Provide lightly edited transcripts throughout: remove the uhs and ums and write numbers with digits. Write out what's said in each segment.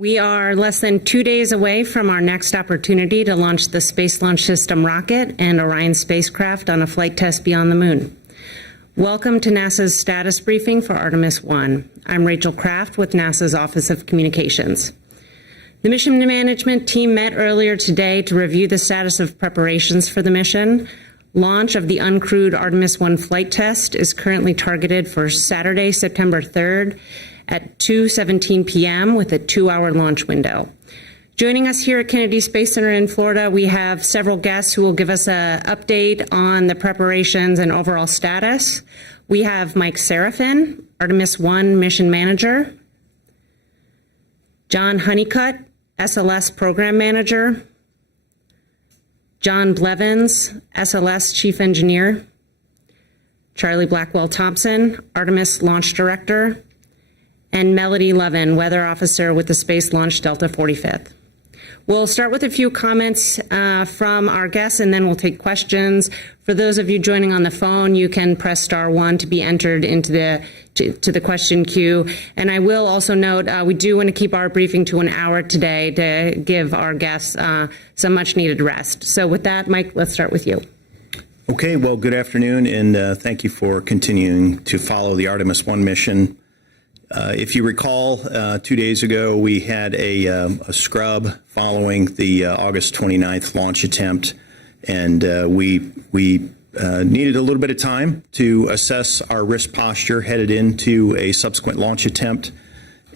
We are less than 2 days away from our next opportunity to launch the Space Launch System rocket and Orion spacecraft on a flight test beyond the moon. Welcome to NASA's status briefing for Artemis I. I'm Rachel Kraft with NASA's Office of Communications. The mission management team met earlier today to review the status of preparations for the mission. Launch of the uncrewed Artemis I flight test is currently targeted for Saturday, September 3rd at 2:17 p.m. with a 2-hour launch window. Joining us here at Kennedy Space Center in Florida, we have several guests who will give us an update on the preparations and overall status. We have Mike Serafin, Artemis I Mission Manager, John Honeycutt, SLS Program Manager, John Blevins, SLS Chief Engineer, Charlie Blackwell-Thompson, Artemis Launch Director, and Melody Levin, Weather Officer with the Space Launch Delta 45th. We'll start with a few comments from our guests, and then we'll take questions. For those of you joining on the phone, you can press *1 to be entered into the question queue. And I will also note we do want to keep our briefing to an hour today to give our guests some much-needed rest. So with that, Mike, let's start with you. Okay, well, good afternoon, and thank you for continuing to follow the Artemis I mission. If you recall, 2 days ago, we had a scrub following the August 29th launch attempt, and we needed a little bit of time to assess our risk posture headed into a subsequent launch attempt.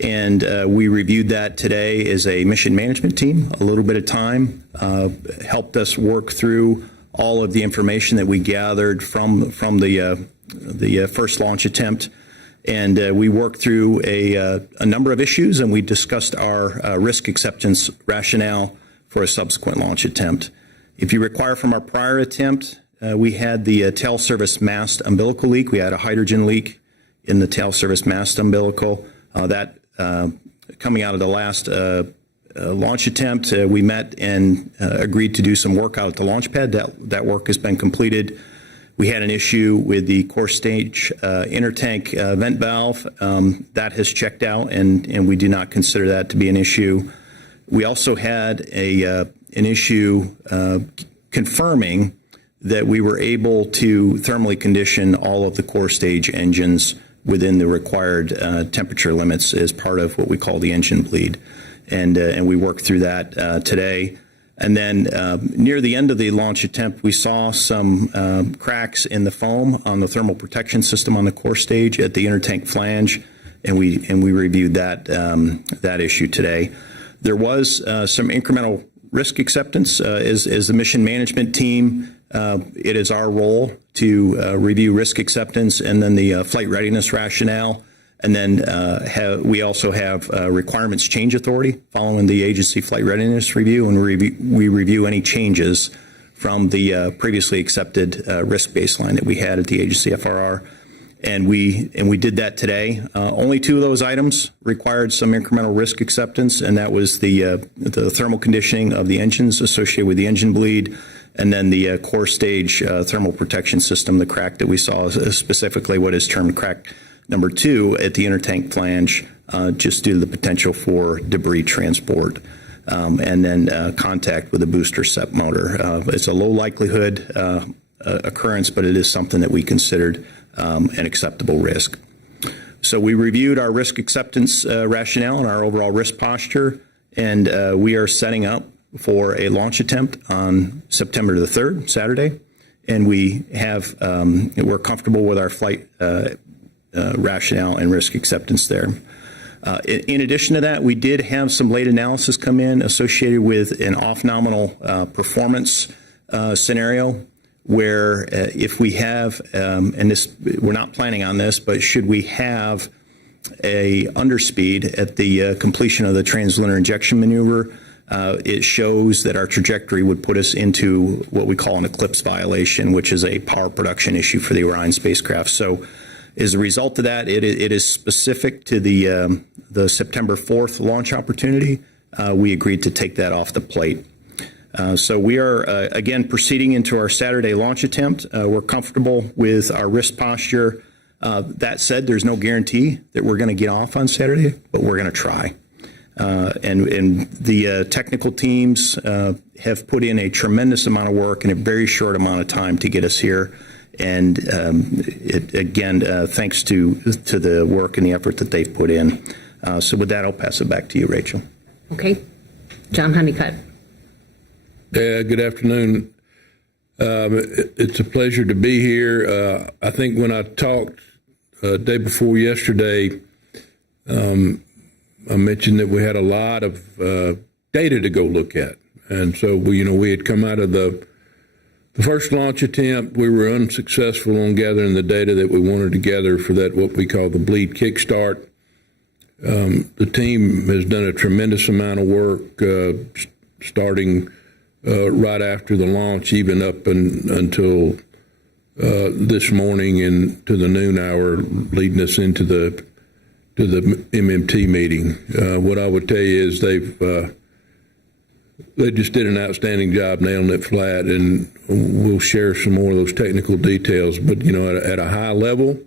And we reviewed that today as a mission management team. A little bit of time helped us work through all of the information that we gathered from the first launch attempt. And we worked through a number of issues, and we discussed our risk acceptance rationale for a subsequent launch attempt. If you require from our prior attempt, we had the tail service mast umbilical leak. We had a hydrogen leak in the tail service mast umbilical. That coming out of the last launch attempt, we met and agreed to do some work out at the launch pad. That work has been completed. We had an issue with the core stage intertank vent valve. That has checked out, and we do not consider that to be an issue. We also had an issue confirming that we were able to thermally condition all of the core stage engines within the required temperature limits as part of what we call the engine bleed. And we worked through that today. And then near the end of the launch attempt, we saw some cracks in the foam on the thermal protection system on the core stage at the intertank flange, and we reviewed that issue today. There was some incremental risk acceptance as the mission management team. It is our role to review risk acceptance and then the flight readiness rationale. And then we also have requirements change authority following the agency flight readiness review, and we review any changes from the previously accepted risk baseline that we had at the agency FRR. And we did that today. Only 2 of those items required some incremental risk acceptance, and that was the thermal conditioning of the engines associated with the engine bleed, and then the core stage thermal protection system, the crack that we saw, specifically what is termed crack number 2 at the intertank flange, just due to the potential for debris transport, and then contact with the booster SEP motor. It's a low likelihood occurrence, but it is something that we considered an acceptable risk. So we reviewed our risk acceptance rationale and our overall risk posture, and we are setting up for a launch attempt on September the 3rd, Saturday, and we're comfortable with our flight rationale and risk acceptance there. In addition to that, we did have some late analysis come in associated with an off-nominal performance scenario where if we have, and this we're not planning on this, but should we have a underspeed at the completion of the translunar injection maneuver, it shows that our trajectory would put us into what we call an eclipse violation, which is a power production issue for the Orion spacecraft. So as a result of that, it is specific to the September 4th launch opportunity. We agreed to take that off the plate. So we are, again, proceeding into our Saturday launch attempt. We're comfortable with our risk posture. That said, there's no guarantee that we're going to get off on Saturday, but we're going to try. And the technical teams have put in a tremendous amount of work in a very short amount of time to get us here. And thanks to the work and the effort that they've put in. So with that, I'll pass it back to you, Rachel. Okay. John Honeycutt. Good afternoon. It's a pleasure to be here. I think when I talked day before yesterday, I mentioned that we had a lot of data to go look at. And so, we had come out of the first launch attempt. We were unsuccessful on gathering the data that we wanted to gather for that, what we call the bleed kickstart. The team has done a tremendous amount of work starting right after the launch, even up until this morning and to the noon hour, leading us into the MMT meeting. What I would tell you is they just did an outstanding job nailing it flat, and we'll share some more of those technical details. But, at a high level,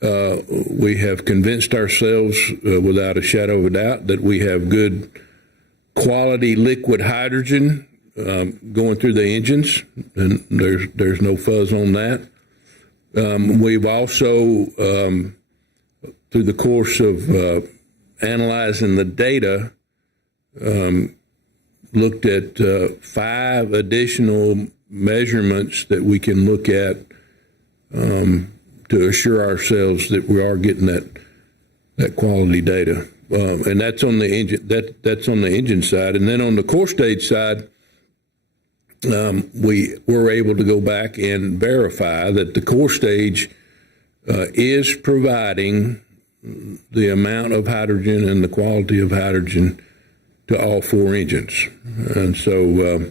we have convinced ourselves without a shadow of a doubt that we have good quality liquid hydrogen going through the engines, and there's no fuzz on that. We've also, through the course of analyzing the data, looked at 5 additional measurements that we can look at to assure ourselves that we are getting that quality data, and that's on the engine. That's on the engine side, and then on the core stage side, we were able to go back and verify that the core stage is providing the amount of hydrogen and the quality of hydrogen to all 4 engines. And so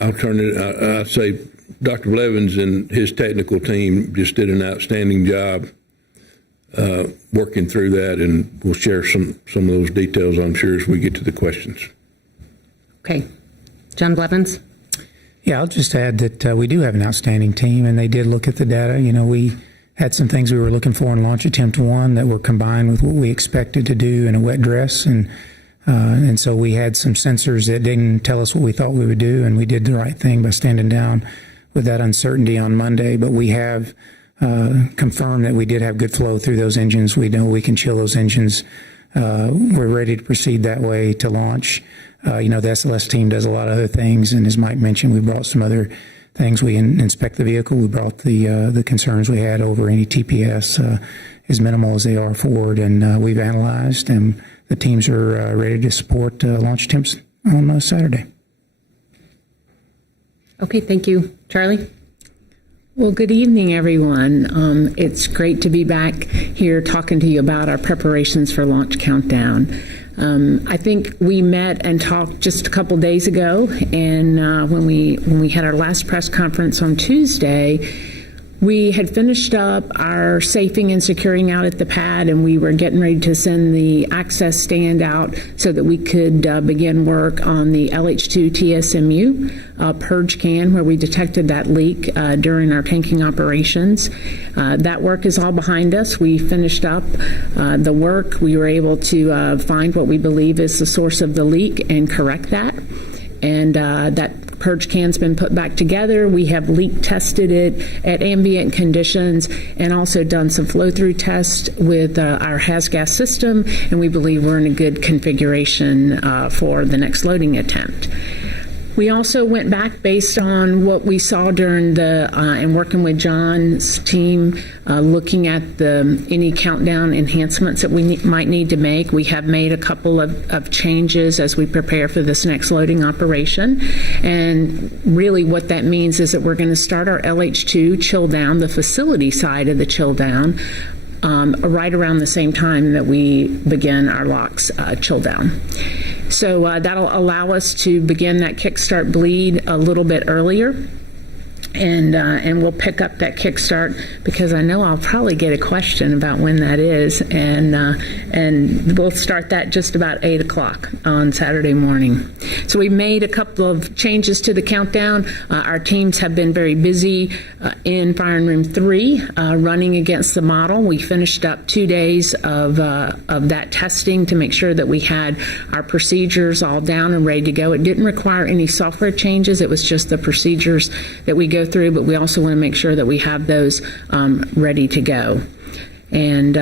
I'll say Dr. Blevins and his technical team just did an outstanding job working through that, and we'll share some of those details, I'm sure, as we get to the questions. Okay. John Blevins. Yeah, I'll just add that we do have an outstanding team, and they did look at the data. We had some things we were looking for in Launch Attempt 1 that were combined with what we expected to do in a wet dress, and so we had some sensors that didn't tell us what we thought we would do, and we did the right thing by standing down with that uncertainty on Monday. But we have confirmed that we did have good flow through those engines. We know we can chill those engines. We're ready to proceed that way to launch. The SLS team does a lot of other things, and as Mike mentioned, we brought some other things. We inspect the vehicle. We brought the concerns we had over any TPS as minimal as they are forward, and we've analyzed, and the teams are ready to support launch attempts on Saturday. Okay, thank you. Charlie? Well, good evening, everyone. It's great to be back here talking to you about our preparations for Launch Countdown. I think we met and talked just a couple days ago, and when we had our last press conference on Tuesday, we had finished up our safing and securing out at the pad, and we were getting ready to send the access stand out so that we could begin work on the LH2 TSMU purge can, where we detected that leak during our tanking operations. That work is all behind us. We finished up the work. We were able to find what we believe is the source of the leak and correct that. And that purge can's been put back together. We have leak tested it at ambient conditions and also done some flow-through tests with our HAZGAS system, and we believe we're in a good configuration for the next loading attempt. We also went back based on what we saw during and working with John's team, looking at any countdown enhancements that we might need to make. We have made a couple of changes as we prepare for this next loading operation. And really what that means is that we're going to start our LH2 chill down, the facility side of the chill down, right around the same time that we begin our LOX chill down. So that'll allow us to begin that kickstart bleed a little bit earlier. and we'll pick up that kickstart because I know I'll probably get a question about when that is, and we'll start that just about 8 o'clock on Saturday morning. So we made a couple of changes to the countdown. Our teams have been very busy in Firing Room 3, running against the model. We finished up 2 days of that testing to make sure that we had our procedures all down and ready to go. It didn't require any software changes. It was just the procedures that we go through, but we also want to make sure that we have those ready to go. And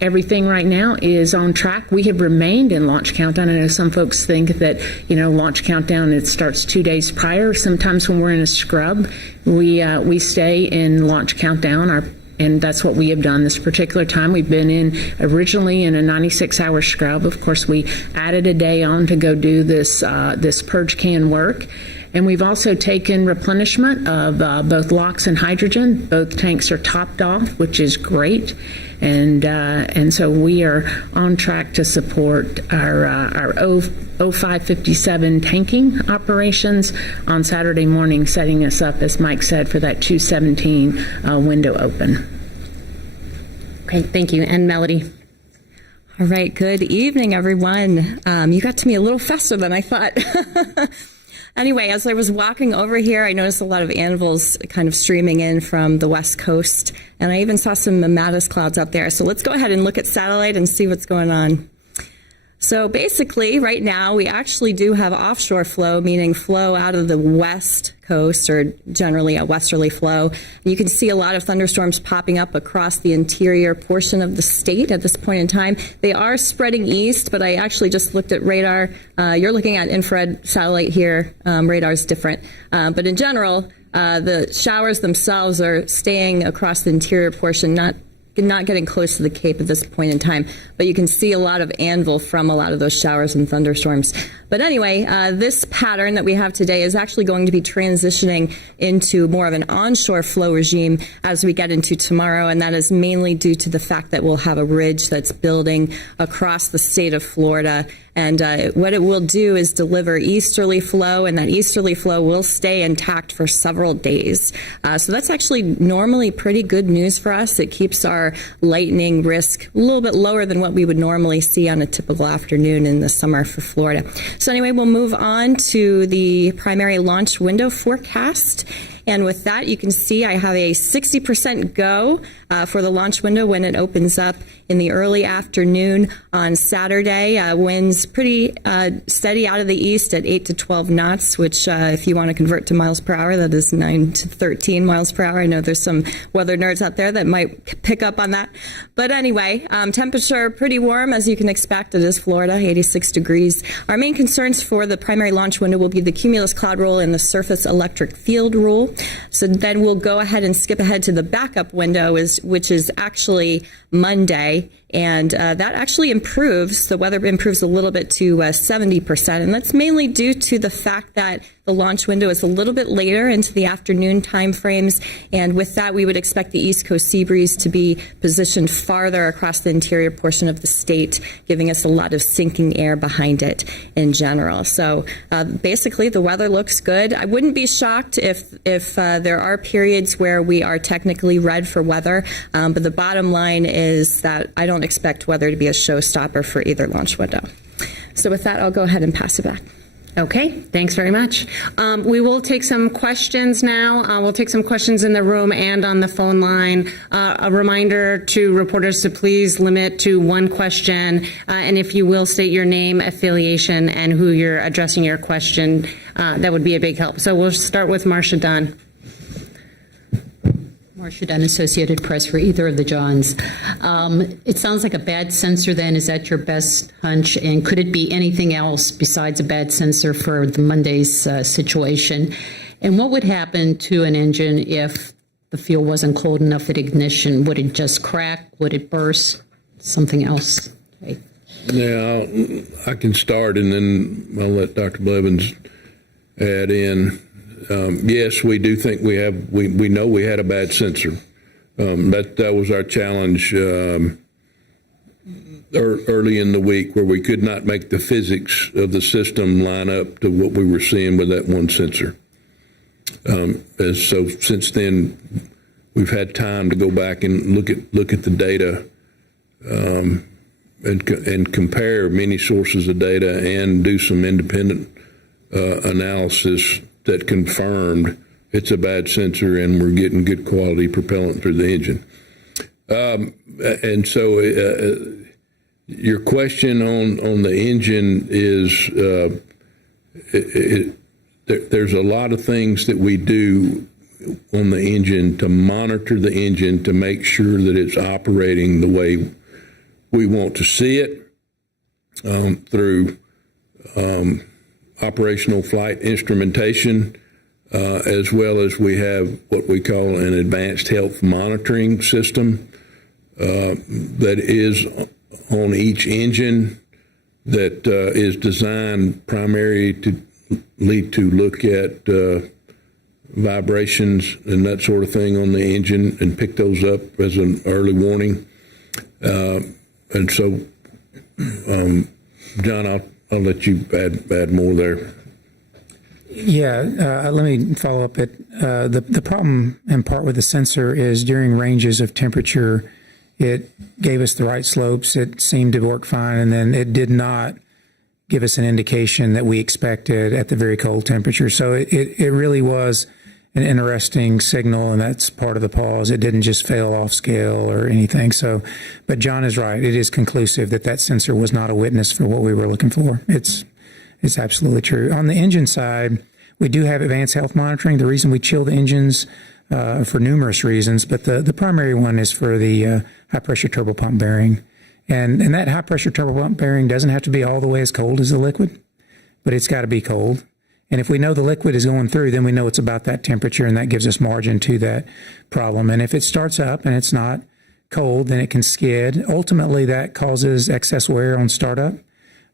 everything right now is on track. We have remained in launch countdown. I know some folks think that, launch countdown, it starts 2 days prior. Sometimes when we're in a scrub, we stay in launch countdown. And that's what we have done this particular time. We've been originally in a 96-hour scrub. Of course, we added a day on to go do this purge can work. And we've also taken replenishment of both LOX and hydrogen. Both tanks are topped off, which is great. And so we are on track to support our 0557 tanking operations on Saturday morning, setting us up, as Mike said, for that 217 window open. Okay, thank you. And Melody. All right, good evening, everyone. You got to me a little faster than I thought. Anyway, as I was walking over here, I noticed a lot of anvils kind of streaming in from the West Coast, and I even saw some mammatus clouds up there. So let's go ahead and look at satellite and see what's going on. So basically, right now, we actually do have offshore flow, meaning flow out of the west coast, or generally a westerly flow. And you can see a lot of thunderstorms popping up across the interior portion of the state at this point in time. They are spreading east, but I actually just looked at radar. You're looking at infrared satellite here. Radar is different. But in general, the showers themselves are staying across the interior portion, not getting close to the Cape at this point in time, but you can see a lot of anvil from a lot of those showers and thunderstorms. But anyway, this pattern that we have today is actually going to be transitioning into more of an onshore flow regime as we get into tomorrow, and that is mainly due to the fact that we'll have a ridge that's building across the state of Florida. And what it will do is deliver easterly flow, and that easterly flow will stay intact for several days. So that's actually normally pretty good news for us. It keeps our lightning risk a little bit lower than what we would normally see on a typical afternoon in the summer for Florida. So anyway, we'll move on to the primary launch window forecast. And with that, you can see I have a 60% go for the launch window when it opens up in the early afternoon on Saturday. Winds pretty steady out of the east at 8 to 12 knots, which if you want to convert to miles per hour, that is 9 to 13 miles per hour. I know there's some weather nerds out there that might pick up on that. But anyway, temperature pretty warm, as you can expect. It is Florida, 86 degrees. Our main concerns for the primary launch window will be the cumulus cloud roll and the surface electric field rule. So then we'll go ahead and skip ahead to the backup window, which is actually Monday. And that actually improves, the weather improves a little bit to 70%. And that's mainly due to the fact that the launch window is a little bit later into the afternoon time frames. And with that, we would expect the East Coast sea breeze to be positioned farther across the interior portion of the state, giving us a lot of sinking air behind it in general. So basically, the weather looks good. I wouldn't be shocked if there are periods where we are technically red for weather. But the bottom line is that I don't expect weather to be a showstopper for either launch window. So with that, I'll go ahead and pass it back. Okay, thanks very much. We will take some questions now. We'll take some questions in the room and on the phone line. A reminder to reporters to please limit to one question. And if you will state your name, affiliation, and who you're addressing your question, that would be a big help. So we'll start with Marcia Dunn. Marcia Dunn, Associated Press, for either of the Johns. It sounds like a bad sensor then. Is that your best hunch? And could it be anything else besides a bad sensor for the Monday's situation? And what would happen to an engine if the fuel wasn't cold enough at ignition? Would it just crack? Would it burst? Something else? Okay. Yeah, I can start and then I'll let Dr. Blevins add in. Yes, we do think we know we had a bad sensor. That was our challenge early in the week, where we could not make the physics of the system line up to what we were seeing with that one sensor. So since then, we've had time to go back and look at the data and compare many sources of data and do some independent analysis that confirmed it's a bad sensor and we're getting good quality propellant through the engine. And so your question on the engine is there's a lot of things that we do on the engine to monitor the engine to make sure that it's operating the way we want to see it through operational flight instrumentation, as well as we have what we call an advanced health monitoring system that is on each engine that is designed primarily to look at vibrations and that sort of thing on the engine and pick those up as an early warning. And so, John, I'll let you add more there. Yeah, let me follow up. The problem in part with the sensor is during ranges of temperature, it gave us the right slopes. It seemed to work fine, and then it did not give us an indication that we expected at the very cold temperature. So it really was an interesting signal, and that's part of the pause. It didn't just fail off scale or anything. So, but John is right. It is conclusive that sensor was not a witness for what we were looking for. It's absolutely true. On the engine side, we do have advanced health monitoring. The reason we chill the engines for numerous reasons, but the primary one is for the high-pressure turbopump bearing. And that high-pressure turbopump bearing doesn't have to be all the way as cold as the liquid, but it's got to be cold. And if we know the liquid is going through, then we know it's about that temperature, and that gives us margin to that problem. And if it starts up and it's not cold, then it can skid. Ultimately, that causes excess wear on startup.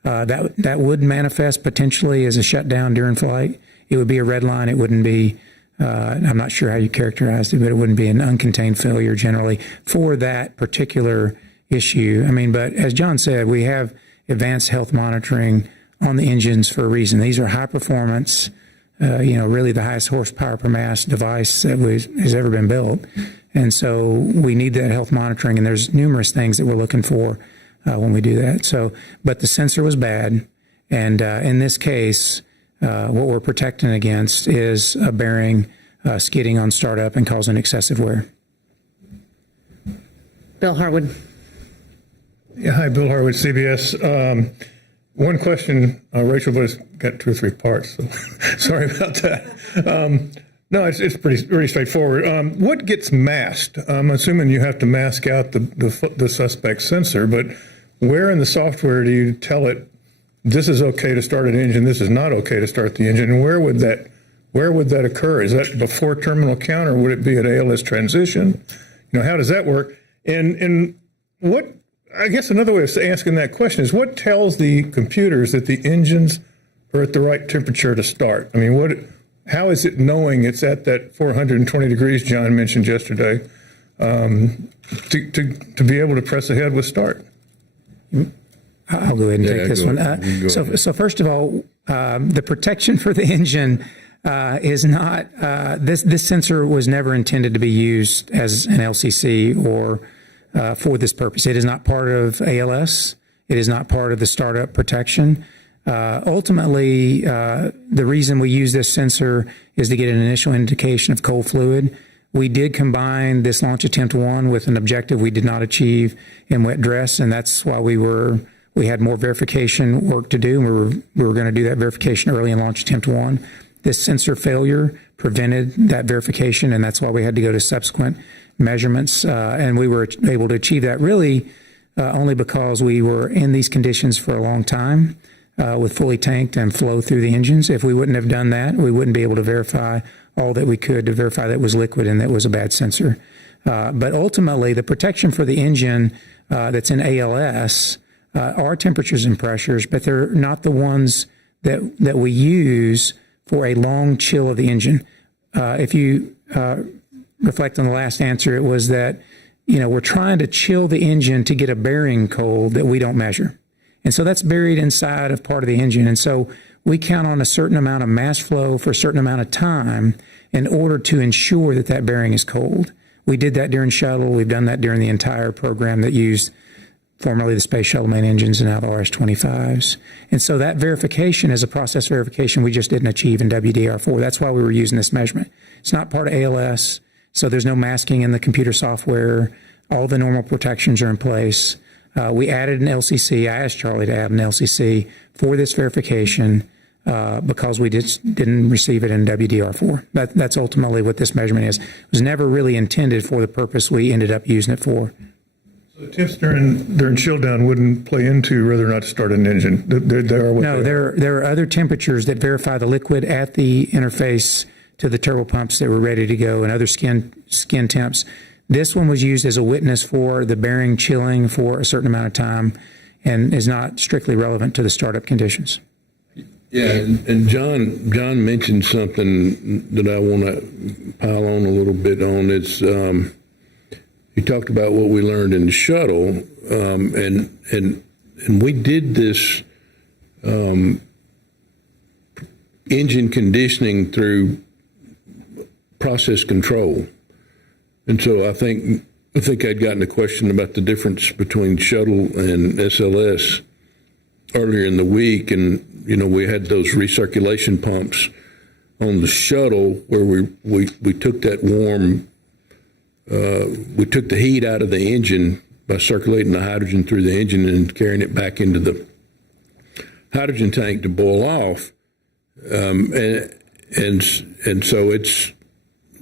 That would manifest potentially as a shutdown during flight. It would be a red line. It wouldn't be, I'm not sure how you characterized it, but it wouldn't be an uncontained failure generally for that particular issue. I mean, but as John said, we have advanced health monitoring on the engines for a reason. These are high performance, really the highest horsepower per mass device that has ever been built. And so we need that health monitoring, and there's numerous things that we're looking for when we do that. So, but the sensor was bad, and in this case, what we're protecting against is a bearing skidding on startup and causing excessive wear. Bill Harwood. Yeah, hi, Bill Harwood, CBS. One question, Rachel, but it's got 2 or 3 parts, so sorry about that. No, it's pretty straightforward. What gets masked? I'm assuming you have to mask out the suspect sensor, but where in the software do you tell it this is okay to start an engine, this is not okay to start the engine, and where would that occur? Is that before terminal count, or would it be at ALS transition? How does that work? And what, I guess another way of asking that question is, what tells the computers that the engines are at the right temperature to start? I mean, how is it knowing it's at that 420 degrees John mentioned yesterday to be able to press ahead with start? I'll go ahead and take this one. So first of all, the protection for the engine is not, this sensor was never intended to be used as an LCC or for this purpose. It is not part of ALS. It is not part of the startup protection. Ultimately, the reason we use this sensor is to get an initial indication of cold fluid. We did combine this launch attempt 1 with an objective we did not achieve in wet dress, and that's why we had more verification work to do. We were going to do that verification early in launch attempt 1. This sensor failure prevented that verification, and that's why we had to go to subsequent measurements, and we were able to achieve that really only because we were in these conditions for a long time with fully tanked and flow through the engines. If we wouldn't have done that, we wouldn't be able to verify all that we could to verify that it was liquid and that it was a bad sensor. But ultimately, the protection for the engine that's in ALS are temperatures and pressures, but they're not the ones that we use for a long chill of the engine. If you reflect on the last answer, it was that, we're trying to chill the engine to get a bearing cold that we don't measure. And so that's buried inside of part of the engine. And so we count on a certain amount of mass flow for a certain amount of time in order to ensure that that bearing is cold. We did that during shuttle. We've done that during the entire program that used formerly the Space Shuttle main engines and now the RS-25s. And so that verification is a process verification we just didn't achieve in WDR4. That's why we were using this measurement. It's not part of ALS, so there's no masking in the computer software. All the normal protections are in place. We added an LCC. I asked Charlie to add an LCC for this verification because we didn't receive it in WDR4. That's ultimately what this measurement is. It was never really intended for the purpose we ended up using it for. So temps during chill down wouldn't play into whether or not to start an engine. There are other temperatures that verify the liquid at the interface to the turbopumps that were ready to go and other skin temps. This one was used as a witness for the bearing chilling for a certain amount of time and is not strictly relevant to the startup conditions. Yeah, and John mentioned something that I want to pile on a little bit on. It's he talked about what we learned in the shuttle, and we did this engine conditioning through process control. And so I think I'd gotten a question about the difference between shuttle and SLS earlier in the week, and we had those recirculation pumps on the shuttle where we took that warm, we took the heat out of the engine by circulating the hydrogen through the engine and carrying it back into the hydrogen tank to boil off, and so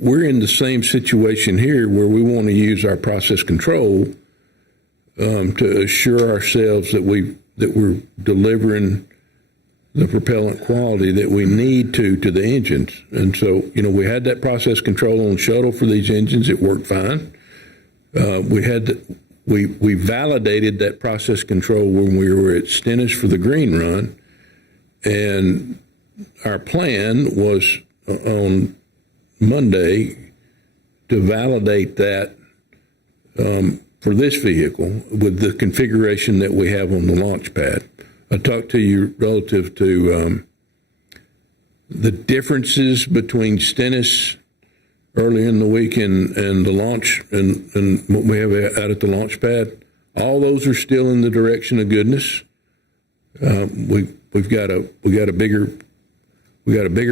we're in the same situation here where we want to use our process control to assure ourselves that we're delivering the propellant quality that we need to the engines. And so, we had that process control on shuttle for these engines. It worked fine. We validated that process control when we were at Stennis for the green run. And our plan was on Monday to validate that for this vehicle with the configuration that we have on the launch pad. I talked to you relative to the differences between Stennis early in the week and the launch and what we have out at the launch pad. All those are still in the direction of goodness. We've got a bigger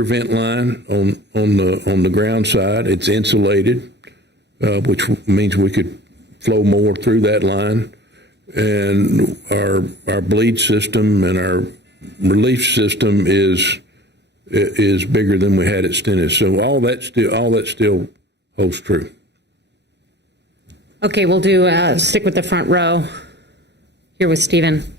vent line on the ground side. It's insulated, which means we could flow more through that line. And our bleed system and our relief system is bigger than we had at Stennis. So all that still holds true. Okay, we'll stick with the front row here with Stephen.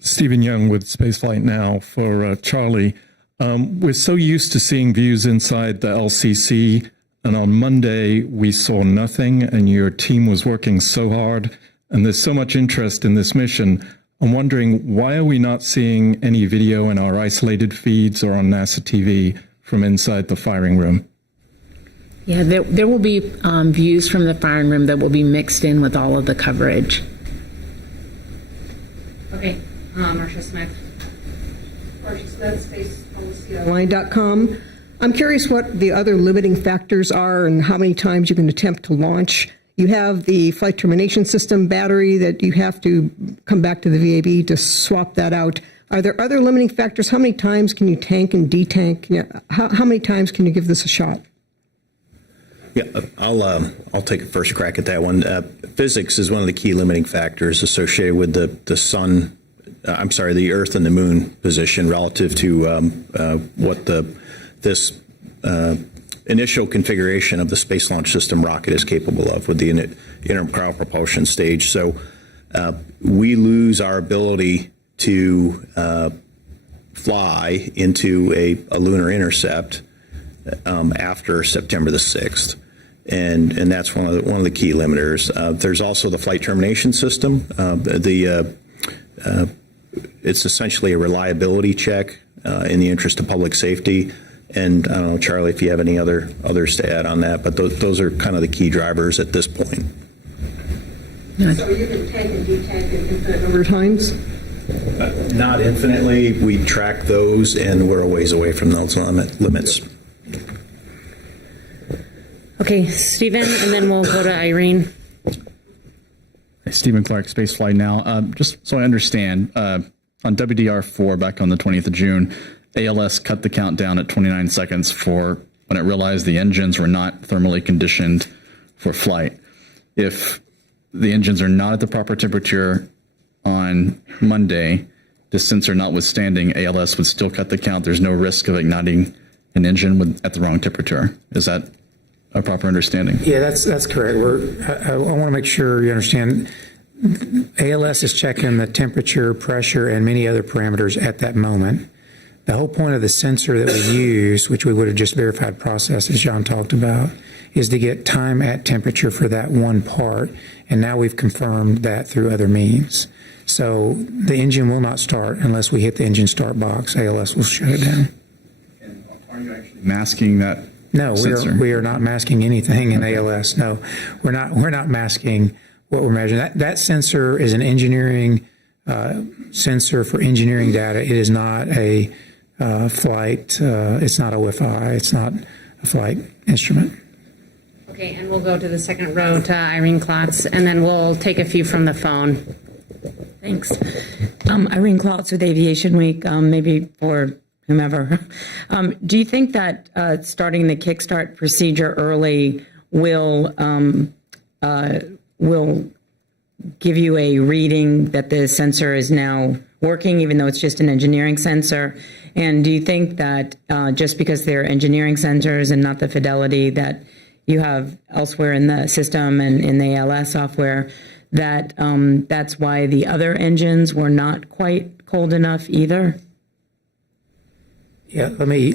Stephen Young with Spaceflight Now for Charlie. We're so used to seeing views inside the LCC, and on Monday we saw nothing, and your team was working so hard, and there's so much interest in this mission. I'm wondering, why are we not seeing any video in our isolated feeds or on NASA TV from inside the firing room? Yeah, there will be views from the firing room that will be mixed in with all of the coverage. Okay, Marcia Smith. Marcia Smith, SpacePolicyOnline.com. I'm curious what the other limiting factors are and how many times you can attempt to launch. You have the flight termination system battery that you have to come back to the VAB to swap that out. Are there other limiting factors? How many times can you tank and detank? How many times can you give this a shot? Yeah, I'll take a first crack at that one. Physics is one of the key limiting factors associated with the Earth and the Moon position relative to what this initial configuration of the Space Launch System rocket is capable of with the interim propulsion stage. So we lose our ability to fly into a lunar intercept after September the 6th. And that's one of the key limiters. There's also the flight termination system. It's essentially a reliability check in the interest of public safety. And I don't know, Charlie, if you have any others to add on that, but those are kind of the key drivers at this point. So you can tank and detank an infinite number of times? Not infinitely. We track those, and we're a ways away from those limits. Okay, Stephen, and then we'll go to Irene. Stephen Clark, Spaceflight Now. Just so I understand, on WDR4 back on the 20th of June, ALS cut the count down at 29 seconds for when it realized the engines were not thermally conditioned for flight. If the engines are not at the proper temperature on Monday, the sensor notwithstanding, ALS would still cut the count. There's no risk of igniting an engine at the wrong temperature. Is that a proper understanding? Yeah, that's correct. I want to make sure you understand. ALS is checking the temperature, pressure, and many other parameters at that moment. The whole point of the sensor that we use, which we would have just verified process, as John talked about, is to get time at temperature for that one part. And now we've confirmed that through other means. So the engine will not start unless we hit the engine start box. ALS will shut it down. And are you actually masking that? No, we are not masking anything in ALS. No, we're not masking what we're measuring. That sensor is an engineering sensor for engineering data. It is not a flight. It's not a Wi-Fi. It's not a flight instrument. Okay, and we'll go to the second row to Irene Klotz, and then we'll take a few from the phone. Thanks. Irene Klotz with Aviation Week, maybe for whomever. Do you think that starting the kickstart procedure early will give you a reading that the sensor is now working, even though it's just an engineering sensor? And do you think that just because they're engineering sensors and not the fidelity that you have elsewhere in the system and in the ALS software, that that's why the other engines were not quite cold enough either? Yeah, let me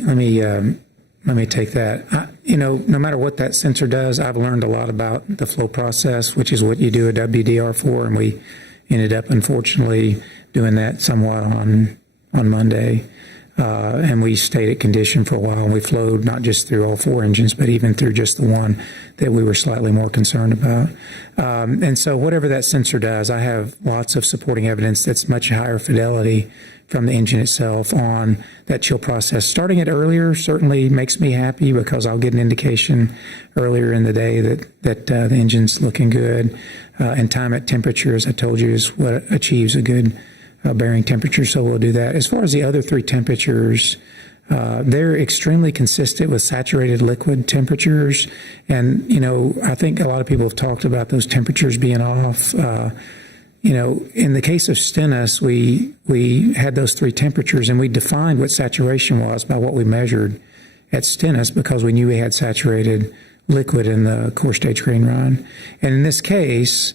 take that. No matter what that sensor does, I've learned a lot about the flow process, which is what you do at WDR4, and we ended up unfortunately doing that somewhat on Monday. And we stayed at condition for a while, and we flowed not just through all four engines, but even through just the one that we were slightly more concerned about. And so whatever that sensor does, I have lots of supporting evidence that's much higher fidelity from the engine itself on that chill process. Starting it earlier certainly makes me happy because I'll get an indication earlier in the day that the engine's looking good. And time at temperature, as I told you, is what achieves a good bearing temperature, so we'll do that. As far as the other three temperatures, they're extremely consistent with saturated liquid temperatures. And, I think a lot of people have talked about those temperatures being off. In the case of Stennis, we had those three temperatures, and we defined what saturation was by what we measured at Stennis because we knew we had saturated liquid in the core stage green run. And in this case,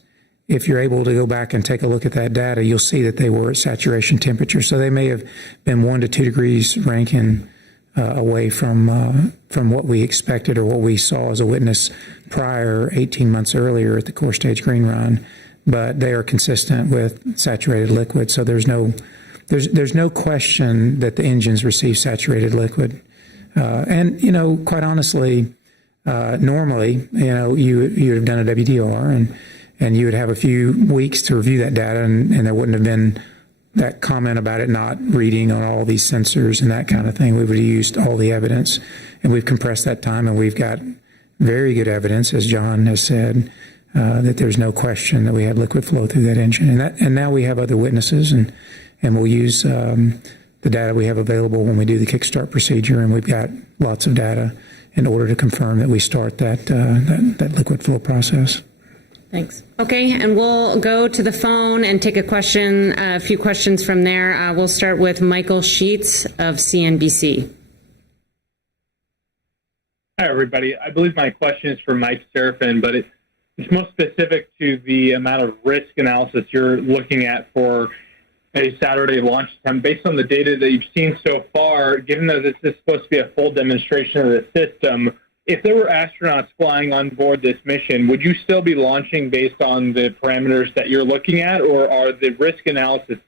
if you're able to go back and take a look at that data, you'll see that they were at saturation temperature. So they may have been 1 to 2 degrees Rankine away from what we expected or what we saw as a witness prior 18 months earlier at the core stage green run. But they are consistent with saturated liquid. So there's no question that the engines receive saturated liquid. And quite honestly, normally, you would have done a WDR and you would have a few weeks to review that data, and there wouldn't have been that comment about it not reading on all these sensors and that kind of thing. We would have used all the evidence, and we've compressed that time, and we've got very good evidence, as John has said, that there's no question that we had liquid flow through that engine. And now we have other witnesses, and we'll use the data we have available when we do the kickstart procedure, and we've got lots of data in order to confirm that we start that liquid flow process. Thanks. Okay, and we'll go to the phone and take a few questions from there. We'll start with Michael Sheets of CNBC. Hi, everybody. I believe my question is for Mike Serafin, but it's most specific to the amount of risk analysis you're looking at for a Saturday launch attempt. Based on the data that you've seen so far, given that this is supposed to be a full demonstration of the system, if there were astronauts flying on board this mission, would you still be launching based on the parameters that you're looking at, or are the risk analysis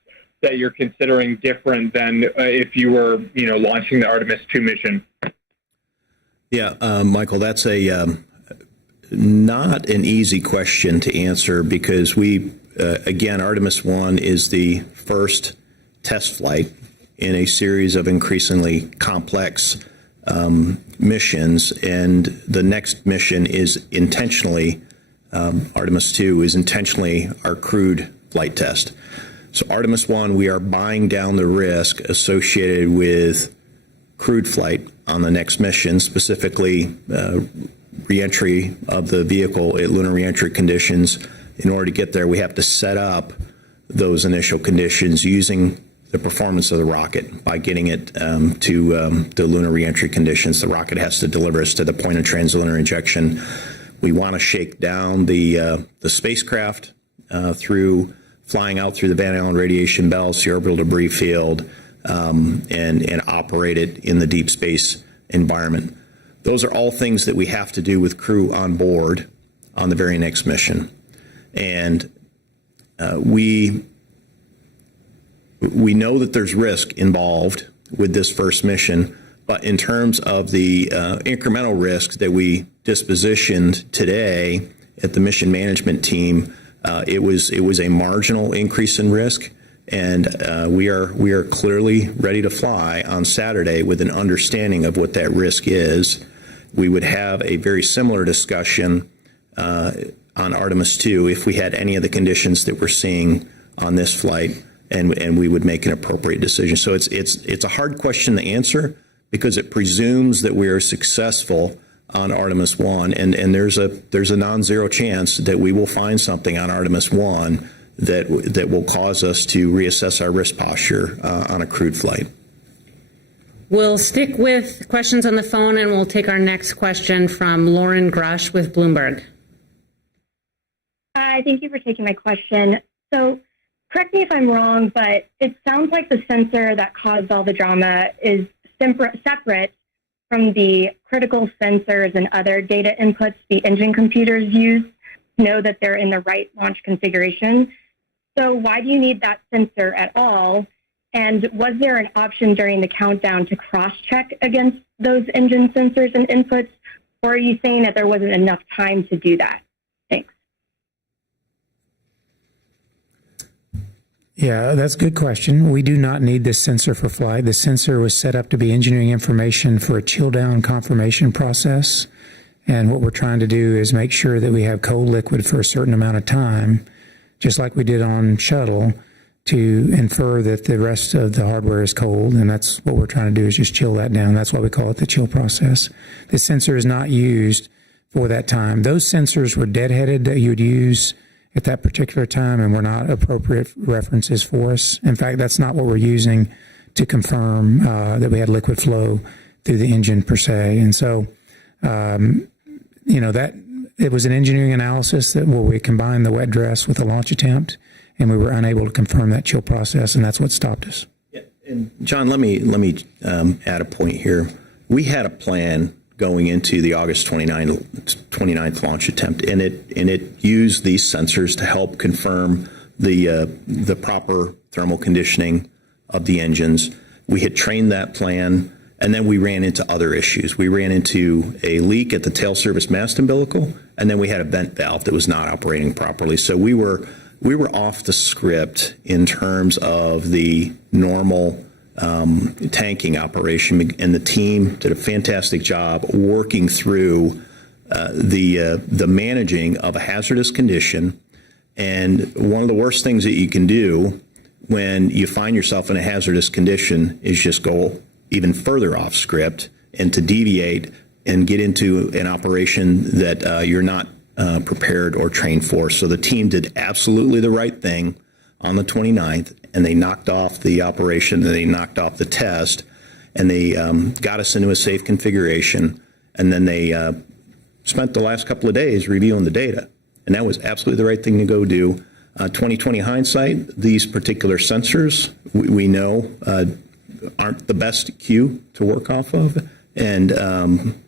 that you're considering different than if you were, launching the Artemis II mission? Yeah, Michael, that's a not an easy question to answer because again, Artemis I is the first test flight in a series of increasingly complex missions, and the next mission is intentionally, Artemis II is intentionally our crewed flight test. So Artemis I, we are buying down the risk associated with crewed flight on the next mission, specifically reentry of the vehicle at lunar reentry conditions. In order to get there, we have to set up those initial conditions using the performance of the rocket by getting it to the lunar reentry conditions. The rocket has to deliver us to the point of translunar injection. We want to shake down the spacecraft through flying out through the Van Allen radiation belts, the orbital debris field, and operate it in the deep space environment. Those are all things that we have to do with crew on board on the very next mission. And we know that there's risk involved with this first mission, but in terms of the incremental risks that we dispositioned today at the mission management team, it was a marginal increase in risk, and we are clearly ready to fly on Saturday with an understanding of what that risk is. We would have a very similar discussion on Artemis II if we had any of the conditions that we're seeing on this flight, and we would make an appropriate decision. So it's a hard question to answer because it presumes that we are successful on Artemis I, and there's a non-zero chance that we will find something on Artemis I that will cause us to reassess our risk posture on a crewed flight. We'll stick with questions on the phone, and we'll take our next question from Lauren Grush with Bloomberg. Hi, thank you for taking my question. So, correct me if I'm wrong, but it sounds like the sensor that caused all the drama is separate from the critical sensors and other data inputs the engine computers use to know that they're in the right launch configuration. So why do you need that sensor at all? And was there an option during the countdown to cross-check against those engine sensors and inputs? Or are you saying that there wasn't enough time to do that? Thanks. Yeah, that's a good question. We do not need this sensor for flight. The sensor was set up to be engineering information for a chill down confirmation process. And what we're trying to do is make sure that we have cold liquid for a certain amount of time, just like we did on shuttle, to infer that the rest of the hardware is cold. And that's what we're trying to do, is just chill that down. That's why we call it the chill process. The sensor is not used for that time. Those sensors were deadheaded that you would use at that particular time and were not appropriate references for us. In fact, that's not what we're using to confirm that we had liquid flow through the engine per se. And so, that it was an engineering analysis where we combined the wet dress with the launch attempt, and we were unable to confirm that chill process, and that's what stopped us. Yeah, and John, let me add a point here. We had a plan going into the August 29th launch attempt, and it used these sensors to help confirm the proper thermal conditioning of the engines. We had trained that plan, and then we ran into other issues. We ran into a leak at the tail service mast umbilical, and then we had a vent valve that was not operating properly. So we were off the script in terms of the normal tanking operation, and the team did a fantastic job working through the managing of a hazardous condition. And one of the worst things that you can do when you find yourself in a hazardous condition is just go even further off script and to deviate and get into an operation that you're not prepared or trained for. So the team did absolutely the right thing on the 29th, and they knocked off the operation, and they knocked off the test, and they got us into a safe configuration, and then they spent the last couple of days reviewing the data, and that was absolutely the right thing to go do. 2020 hindsight, these particular sensors, we know aren't the best cue to work off of, and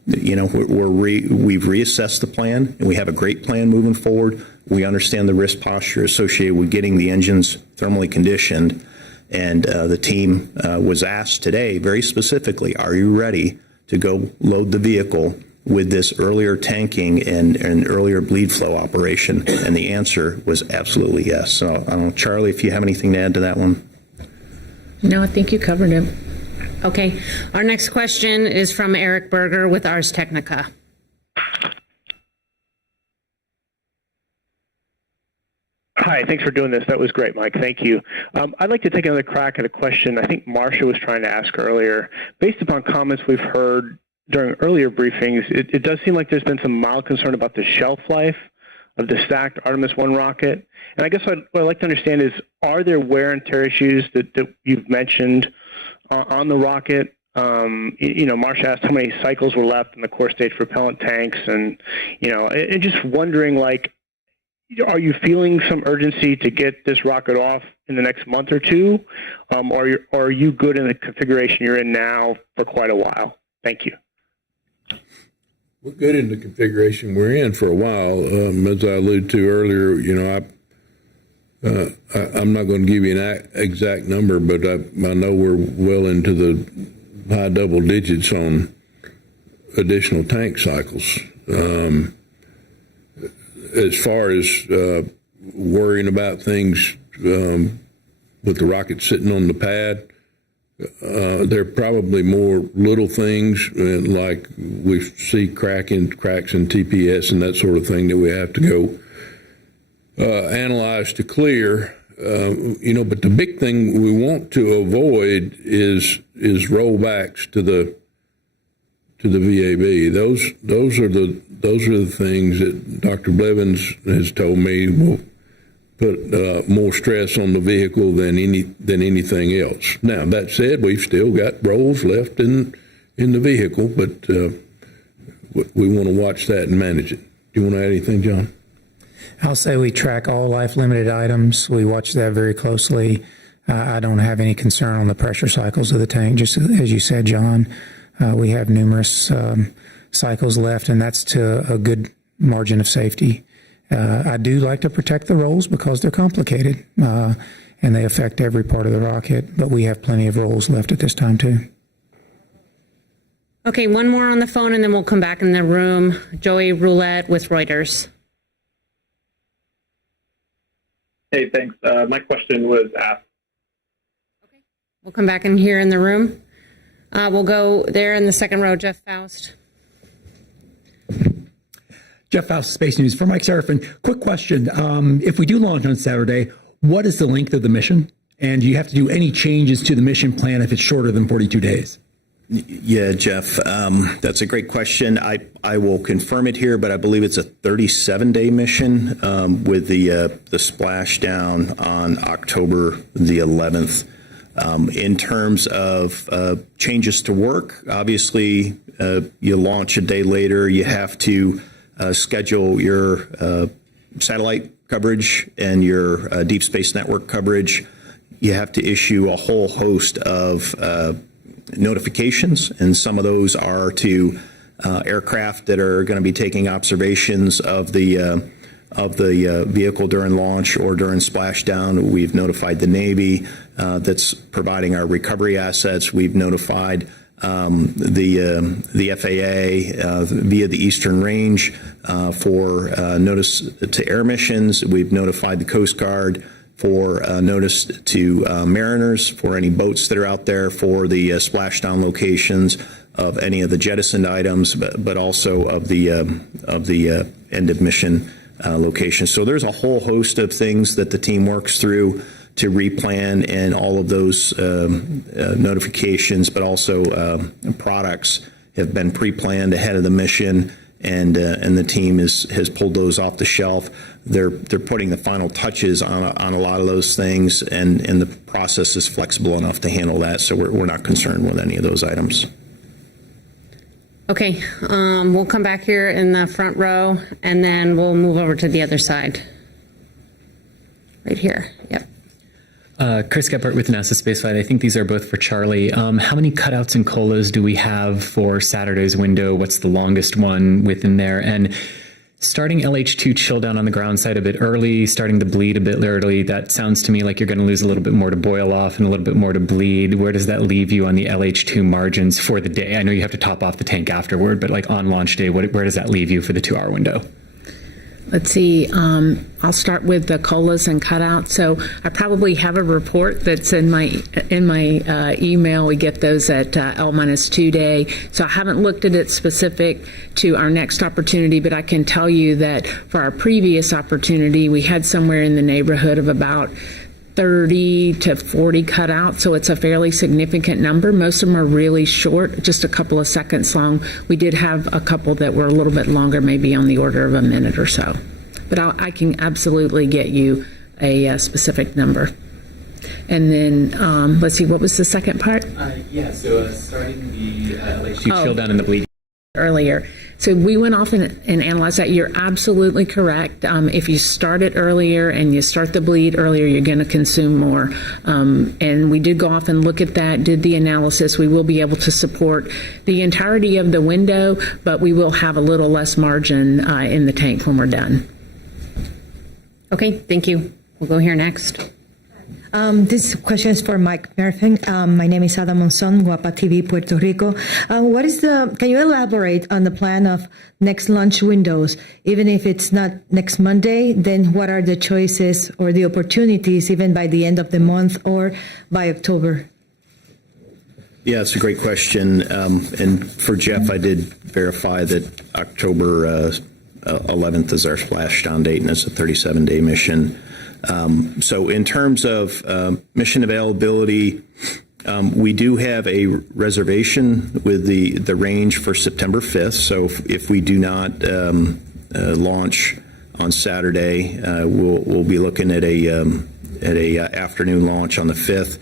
we've reassessed the plan, and we have a great plan moving forward. We understand the risk posture associated with getting the engines thermally conditioned, and the team was asked today very specifically, are you ready to go load the vehicle with this earlier tanking and earlier bleed flow operation? And the answer was absolutely yes. So I don't know, Charlie, if you have anything to add to that one. No, I think you covered it. Okay. Our next question is from Eric Berger with Ars Technica. Hi, thanks for doing this. That was great, Mike. Thank you. I'd like to take another crack at a question I think Marcia was trying to ask earlier. Based upon comments we've heard during earlier briefings, it does seem like there's been some mild concern about the shelf life of the stacked Artemis I rocket. And I guess what I'd like to understand is, are there wear and tear issues that you've mentioned on the rocket? Marcia asked how many cycles were left in the core stage propellant tanks, and just wondering, are you feeling some urgency to get this rocket off in the next month or two, or are you good in the configuration you're in now for quite a while? Thank you. We're good in the configuration we're in for a while. As I alluded to earlier, I'm not going to give you an exact number, but I know we're well into the high double digits on additional tank cycles. As far as worrying about things with the rocket sitting on the pad, there are probably more little things like we see cracks in TPS and that sort of thing that we have to go analyze to clear. But the big thing we want to avoid is rollbacks to the VAB. Those are the things that Dr. Blevins has told me will put more stress on the vehicle than anything else. Now, that said, we've still got rolls left in the vehicle, but we want to watch that and manage it. Do you want to add anything, John? I'll say we track all life-limited items. We watch that very closely. I don't have any concern on the pressure cycles of the tank. Just as you said, John, we have numerous cycles left, and that's to a good margin of safety. I do like to protect the rolls because they're complicated, and they affect every part of the rocket, but we have plenty of rolls left at this time, too. Okay, one more on the phone, and then we'll come back in the room. Joey Roulette with Reuters. Hey, thanks. My question was asked. Okay, we'll come back in here in the room. We'll go there in the second row, Jeff Faust. Jeff Faust, Space News. For Mike Seraphin, quick question. If we do launch on Saturday, what is the length of the mission? And do you have to do any changes to the mission plan if it's shorter than 42 days? Yeah, Jeff, that's a great question. I will confirm it here, but I believe it's a 37-day mission with the splashdown on October the 11th. In terms of changes to work, obviously, you launch a day later. You have to schedule your satellite coverage and your deep space network coverage. You have to issue a whole host of notifications, and some of those are to aircraft that are going to be taking observations of the vehicle during launch or during splashdown. We've notified the Navy that's providing our recovery assets. We've notified the FAA via the Eastern Range for notice to air missions. We've notified the Coast Guard for notice to mariners for any boats that are out there, for the splashdown locations of any of the jettisoned items, but also of the end of mission locations. So there's a whole host of things that the team works through to replan, and all of those notifications, but also products have been pre-planned ahead of the mission, and the team has pulled those off the shelf. They're putting the final touches on a lot of those things, and the process is flexible enough to handle that. So we're not concerned with any of those items. Okay, we'll come back here in the front row, and then we'll move over to the other side. Right here, yep. Chris Gephardt with NASA Spaceflight. I think these are both for Charlie. How many cutouts and colas do we have for Saturday's window? What's the longest one within there? And Starting LH2 chill down on the ground side a bit early, starting to bleed a bit early, that sounds to me like you're going to lose a little bit more to boil off and a little bit more to bleed. Where does that leave you on the LH2 margins for the day? I know you have to top off the tank afterward, but like on launch day, where does that leave you for the 2-hour window? Let's see. I'll start with the colas and cutouts. So I probably have a report that's in my email. We get those at L-2 day. So I haven't looked at it specific to our next opportunity, but I can tell you that for our previous opportunity, we had somewhere in the neighborhood of about 30 to 40 cutouts, so it's a fairly significant number. Most of them are really short, just a couple of seconds long. We did have a couple that were a little bit longer, maybe on the order of a minute or so. But I can absolutely get you a specific number. And then, let's see, what was the second part? So starting the LH2 chill down in the bleed. Earlier. So we went off and analyzed that. You're absolutely correct. If you start it earlier and you start the bleed earlier, you're going to consume more. And we did go off and look at that, did the analysis. We will be able to support the entirety of the window, but we will have a little less margin in the tank when we're done. Okay, thank you. We'll go here next. This question is for Mike Murphy. My name is Ada Monzon, Guapa TV, Puerto Rico. Can you elaborate on the plan of next launch windows? Even if it's not next Monday, then what are the choices or the opportunities even by the end of the month or by October? Yeah, it's a great question. And for Jeff, I did verify that October 11th is our splashdown date, and it's a 37-day mission. So in terms of mission availability, we do have a reservation with the range for September 5th. So if we do not launch on Saturday, we'll be looking at a afternoon launch on the 5th.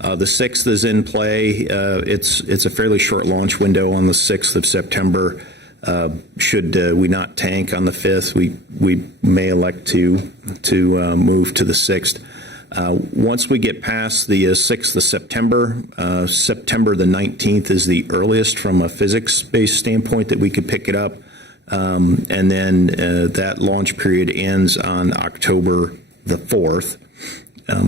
The 6th is in play. It's a fairly short launch window on the 6th of September. Should we not tank on the 5th, we may elect to move to the 6th. Once we get past the 6th of September, September the 19th is the earliest from a physics-based standpoint that we could pick it up. And then that launch period ends on October the 4th.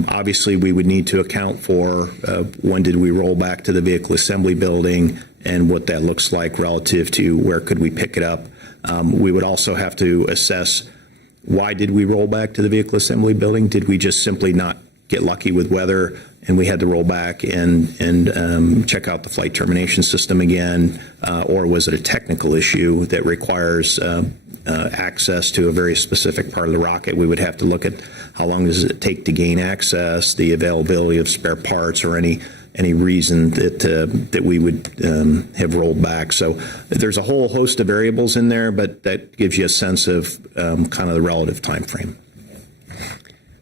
Obviously, we would need to account for when did we roll back to the vehicle assembly building and what that looks like relative to where could we pick it up. We would also have to assess why did we roll back to the vehicle assembly building? Did we just simply not get lucky with weather and we had to roll back and check out the flight termination system again? Or was it a technical issue that requires access to a very specific part of the rocket? We would have to look at how long does it take to gain access, the availability of spare parts, or any reason that we would have rolled back. So there's a whole host of variables in there, but that gives you a sense of kind of the relative time frame.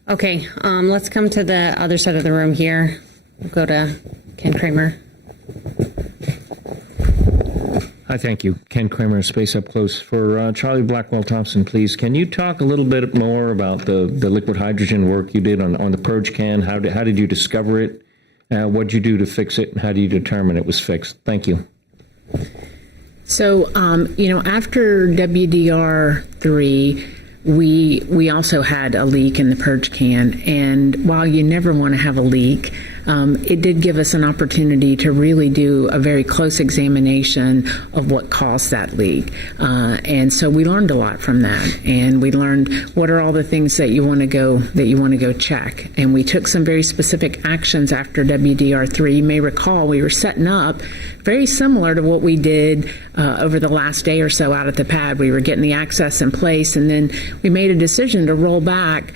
Okay, let's come to the other side of the room here. We'll go to Ken Kramer. Hi, thank you. Ken Kramer, Space Up Close. For Charlie Blackwell-Thompson, please, can you talk a little bit more about the liquid hydrogen work you did on the purge can? How did you discover it? What did you do to fix it? And how do you determine it was fixed? Thank you. So, after WDR3, we also had a leak in the purge can. And while you never want to have a leak, it did give us an opportunity to really do a very close examination of what caused that leak. And so we learned a lot from that. And we learned what are all the things that you want to go check. And we took some very specific actions after WDR3. You may recall we were setting up very similar to what we did over the last day or so out at the pad. We were getting the access in place, and then we made a decision to roll back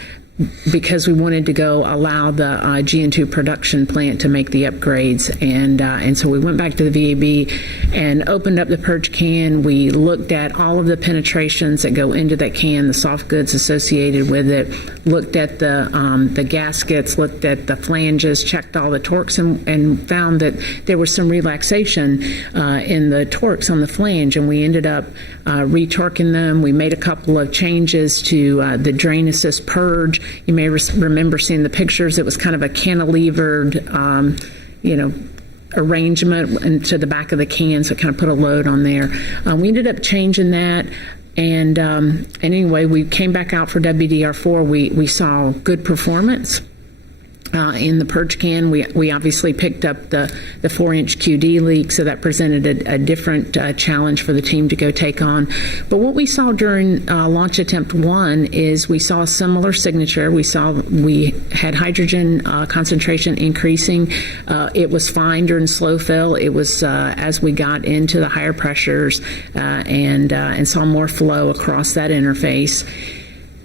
because we wanted to go allow the GN2 production plant to make the upgrades. And so we went back to the VAB and opened up the purge can. We looked at all of the penetrations that go into that can, the soft goods associated with it, looked at the gaskets, looked at the flanges, checked all the torques, and found that there was some relaxation in the torques on the flange. And we ended up retorquing them. We made a couple of changes to the drain assist purge. You may remember seeing the pictures. It was kind of a cantilevered, arrangement into the back of the can, so it kind of put a load on there. We ended up changing that. And anyway, we came back out for WDR4. We saw good performance. In the purge can, we obviously picked up the 4-inch QD leak, so that presented a different challenge for the team to go take on. But what we saw during launch attempt 1 is we saw a similar signature. We had hydrogen concentration increasing. It was fine during slow fill. It was as we got into the higher pressures and saw more flow across that interface.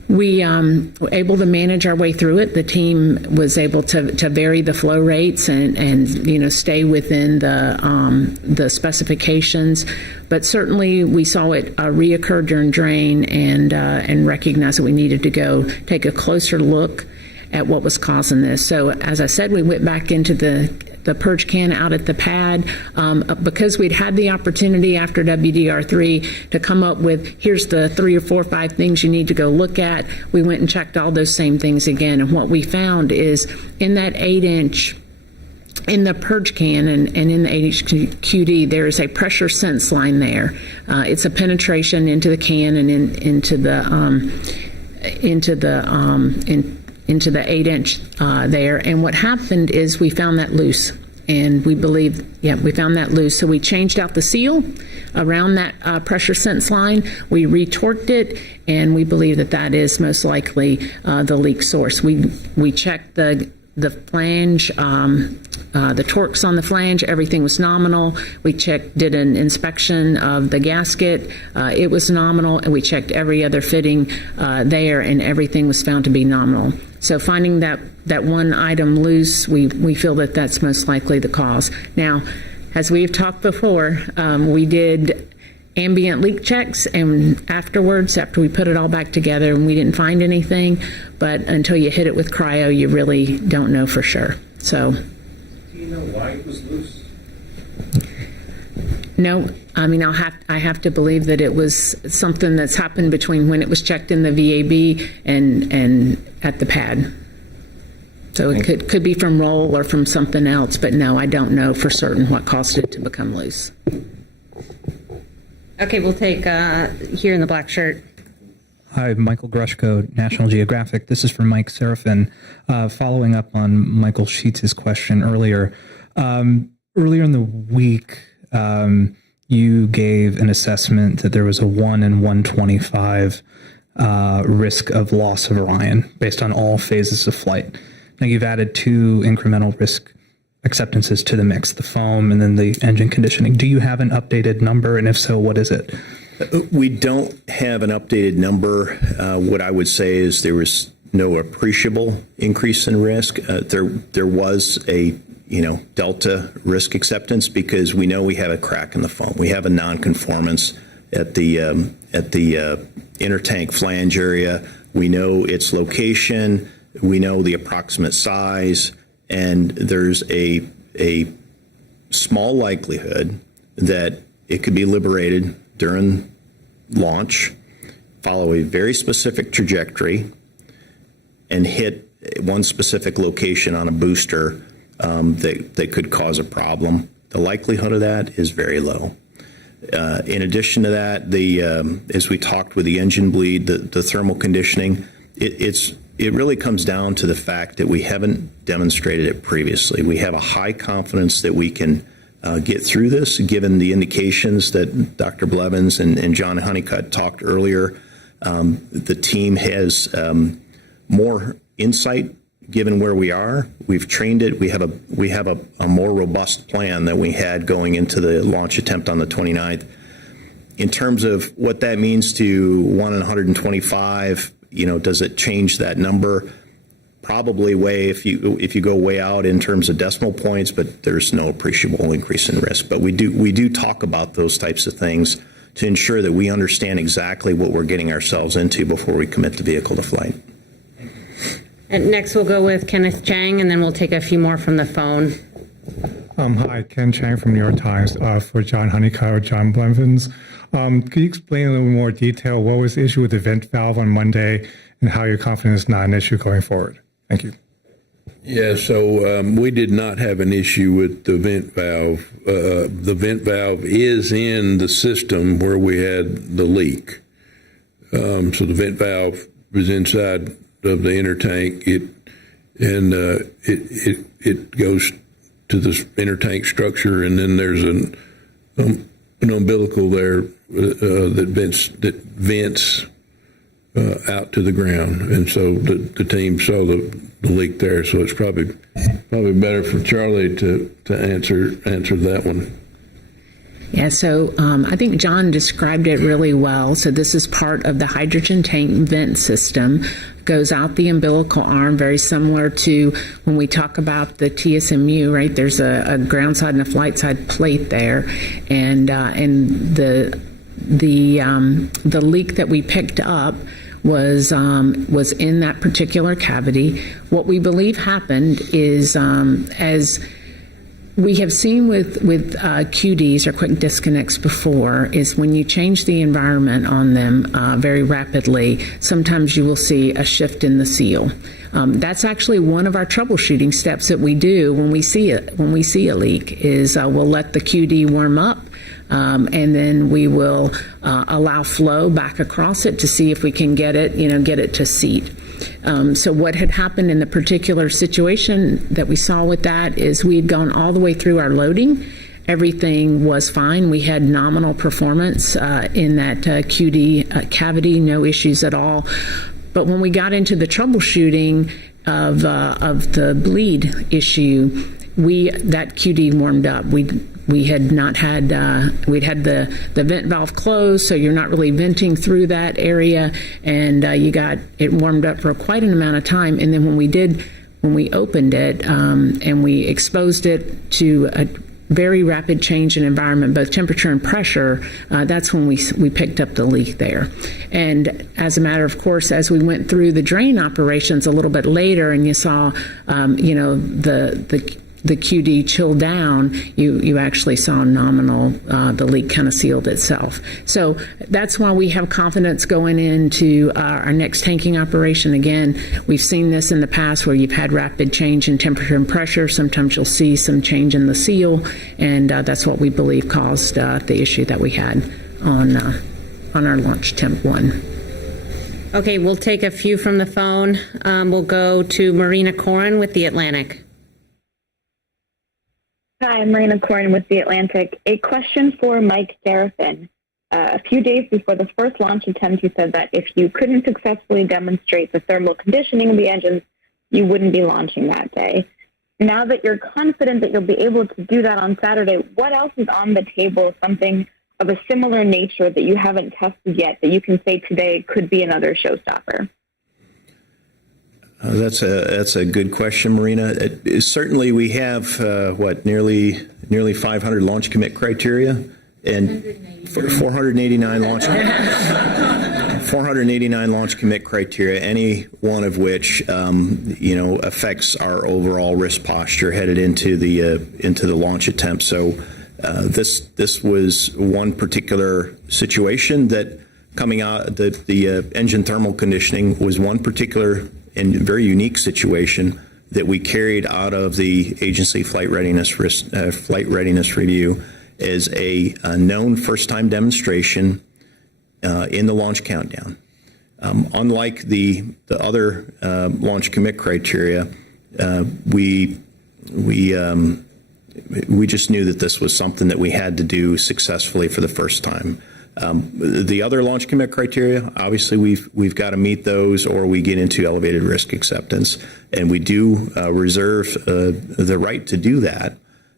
We were able to manage our way through it. The team was able to vary the flow rates and stay within the specifications. But certainly we saw it reoccur during drain and recognized that we needed to go take a closer look at what was causing this. So as I said, we went back into the purge can out at the pad because we'd had the opportunity after WDR3 to come up with, here's the 3 or 4 or 5 things you need to go look at. We went and checked all those same things again. And what we found is in that 8-inch, in the purge can and in the 8-inch QD, there is a pressure sense line there. It's a penetration into the can and into the 8-inch there. And what happened is we found that loose. And we found that loose. So we changed out the seal around that pressure sense line. We retorqued it, and we believe that is most likely the leak source. We checked the flange, the torques on the flange, everything was nominal. We did an inspection of the gasket, it was nominal, and we checked every other fitting there, and everything was found to be nominal. So finding that one item loose, we feel that's most likely the cause. Now, as we've talked before, we did ambient leak checks, and afterwards, after we put it all back together, and we didn't find anything, but until you hit it with cryo, you really don't know for sure. So, do you know why it was loose? No, I mean, I have to believe that it was something that's happened between when it was checked in the VAB and at the pad. So it could be from roll or from something else, but no, I don't know for certain what caused it to become loose. Okay, we'll take here in the black shirt. Hi, Michael Grushko, National Geographic. This is from Mike Serafin. Following up on Michael Sheets' question earlier. Earlier in the week, you gave an assessment that there was a 1 in 125 risk of loss of Orion based on all phases of flight. Now you've added 2 incremental risk acceptances to the mix, the foam and then the engine conditioning. Do you have an updated number, and if so, what is it? We don't have an updated number. What I would say is there was no appreciable increase in risk. There was a delta risk acceptance because we know we have a crack in the foam. We have a nonconformance at the intertank flange area. We know its location. We know the approximate size, and there's a small likelihood that it could be liberated during launch, follow a very specific trajectory, and hit one specific location on a booster that could cause a problem. The likelihood of that is very low. In addition to that, as we talked with the engine bleed, the thermal conditioning, it really comes down to the fact that we haven't demonstrated it previously. We have a high confidence that we can get through this, given the indications that Dr. Blevins and John Honeycutt talked earlier. The team has more insight given where we are. We've trained it. We have a more robust plan than we had going into the launch attempt on the 29th. In terms of what that means to 1 in 125, does it change that number? Probably if you go way out in terms of decimal points, but there's no appreciable increase in risk. But we do talk about those types of things to ensure that we understand exactly what we're getting ourselves into before we commit the vehicle to flight. And next we'll go with Kenneth Chang, and then we'll take a few more from the phone. Hi, Ken Chang from New York Times for John Honeycutt, John Blevins. Could you explain in a little more detail what was the issue with the vent valve on Monday and how you're confident it's not an issue going forward? Thank you. Yeah, so we did not have an issue with the vent valve. The vent valve is in the system where we had the leak. So the vent valve was inside of the inner tank. It goes to the inner tank structure, and then there's an umbilical there that vents out to the ground. And so the team saw the leak there. So it's probably better for Charlie to answer that one. Yeah, so I think John described it really well. So this is part of the hydrogen tank vent system. Goes out the umbilical arm, very similar to when we talk about the TSMU, right? There's a ground side and a flight side plate there, and the leak that we picked up was in that particular cavity. What we believe happened is as we have seen with QDs or quick disconnects before, is when you change the environment on them very rapidly, sometimes you will see a shift in the seal. That's actually one of our troubleshooting steps that we do when we see a leak. Is we'll let the QD warm up. And then we will allow flow back across it to see if we can get it to seat. So what had happened in the particular situation that we saw with that is we had gone all the way through our loading. Everything was fine. We had nominal performance in that QD cavity, no issues at all. But when we got into the troubleshooting of the bleed issue, that QD warmed up. We had not had, we'd had the vent valve closed, so you're not really venting through that area, and you got it warmed up for quite an amount of time. And then when we opened it and we exposed it to a very rapid change in environment, both temperature and pressure, that's when we picked up the leak there. And as a matter of course, as we went through the drain operations a little bit later, and you saw, the QD chill down, you actually saw nominal, the leak kind of sealed itself. So that's why we have confidence going into our next tanking operation. Again, we've seen this in the past where you've had rapid change in temperature and pressure. Sometimes you'll see some change in the seal, and that's what we believe caused the issue that we had on our launch temp 1. Okay, we'll take a few from the phone. We'll go to Marina Corin with The Atlantic. Hi, I'm Marina Corin with The Atlantic. A question for Mike Serafin. A few days before the first launch attempt, you said that if you couldn't successfully demonstrate the thermal conditioning of the engines, you wouldn't be launching that day. Now that you're confident that you'll be able to do that on Saturday, what else is on the table, something of a similar nature that you haven't tested yet that you can say today could be another showstopper? That's a good question, Marina. Certainly, we have nearly 500 launch commit criteria and 489 launch commit criteria. Any one of which affects our overall risk posture headed into the launch attempt. So this was one particular situation that coming out the engine thermal conditioning was one particular and very unique situation that we carried out of the agency flight readiness review as a known first-time demonstration in the launch countdown. Unlike the other launch commit criteria, we just knew that this was something that we had to do successfully for the first time. The other launch commit criteria, obviously we've got to meet those or we get into elevated risk acceptance, and we do reserve the right to do that,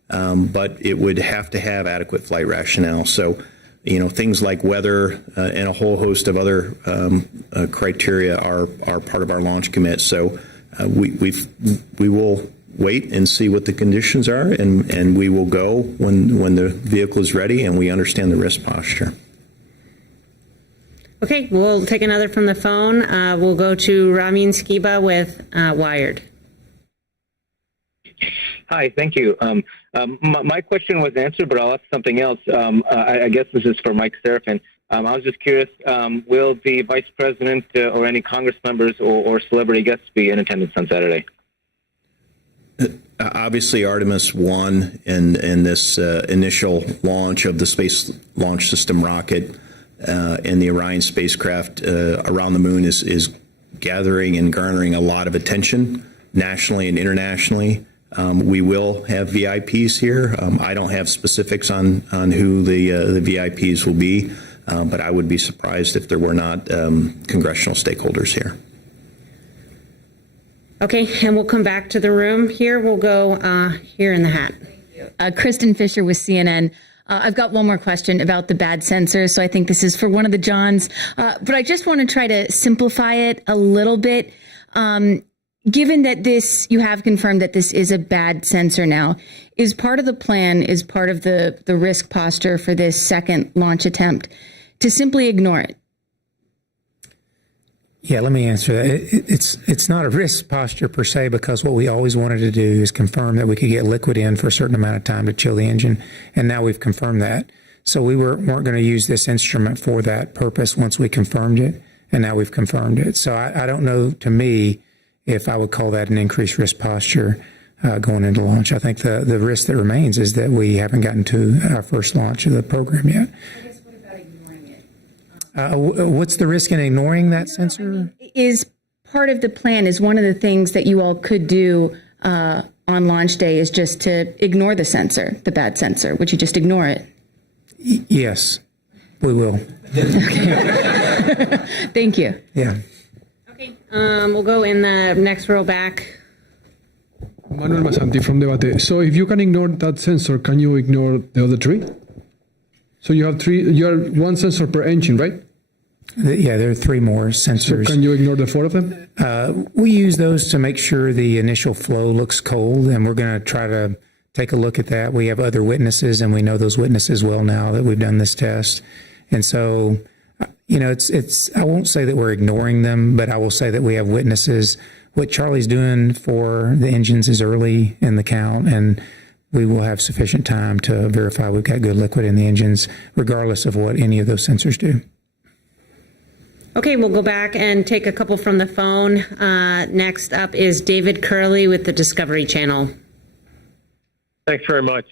but it would have to have adequate flight rationale. So, things like weather and a whole host of other criteria are part of our launch commit. So we will wait and see what the conditions are, and we will go when the vehicle is ready and we understand the risk posture. Okay, we'll take another from the phone. We'll go to Ramin Skiba with Wired. Hi, thank you. My question was answered, but I'll ask something else. I guess this is for Mike Serafin. I was just curious, will the Vice President or any Congress members or celebrity guests be in attendance on Saturday? Obviously, Artemis I and this initial launch of the Space Launch System rocket and the Orion spacecraft around the moon is gathering and garnering a lot of attention nationally and internationally. We will have VIPs here. I don't have specifics on who the VIPs will be, but I would be surprised if there were not congressional stakeholders here. Okay, and we'll come back to the room here. We'll go here in the hat. Kristen Fisher with CNN. I've got one more question about the bad sensors. So I think this is for one of the Johns, but I just want to try to simplify it a little bit. Given that you have confirmed that this is a bad sensor now, is part of the plan, is part of the risk posture for this second launch attempt to simply ignore it? Yeah, let me answer that. It's not a risk posture per se, because what we always wanted to do is confirm that we could get liquid in for a certain amount of time to chill the engine, and now we've confirmed that. So we weren't going to use this instrument for that purpose once we confirmed it, and now we've confirmed it. So I don't know, to me, if I would call that an increased risk posture going into launch. I think the risk that remains is that we haven't gotten to our first launch of the program yet. What's the risk in ignoring that sensor? Is part of the plan, is one of the things that you all could do on launch day is just to ignore the sensor, the bad sensor. Would you just ignore it? Yes, we will. Thank you. Yeah. Okay, we'll go in the next row back. Manuel Masanti from Debate. So if you can ignore that sensor, can you ignore the other three? So you have one sensor per engine, right? Yeah, there are three more sensors. So can you ignore the four of them? We use those to make sure the initial flow looks cold, and we're going to try to take a look at that. We have other witnesses, and we know those witnesses well now that we've done this test. And so, I won't say that we're ignoring them, but I will say that we have witnesses. What Charlie's doing for the engines is early in the count, and we will have sufficient time to verify we've got good liquid in the engines, regardless of what any of those sensors do. Okay, we'll go back and take a couple from the phone. Next up is David Curley with the Discovery Channel. Thanks very much.